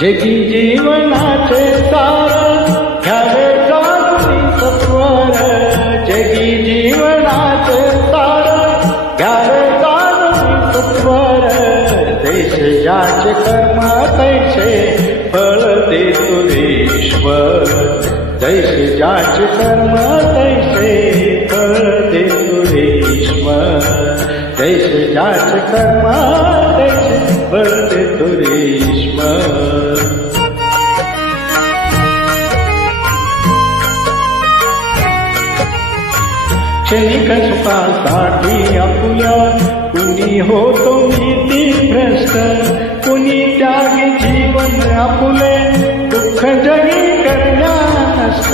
जगी जीवनाचे सार घ्यावे जाणून सत्वर, जगी जीवनाचे सार घ्यावे जाणून सत्वर. देश ज्याचे कर्म तैसे फळ देतो ईश्वर, देश ज्याचे कर्म तैसे फळ देतो ईश्वर, देश ज्याचे कर्म तैसे फळ देतो ईश्वर. क्षणिक सुखासाठी आपुल्या कुणी होतो नीतिभ्रष्ट, कुणी त्यागी जीवन आपुले दुःख जगी करण्या नष्ट.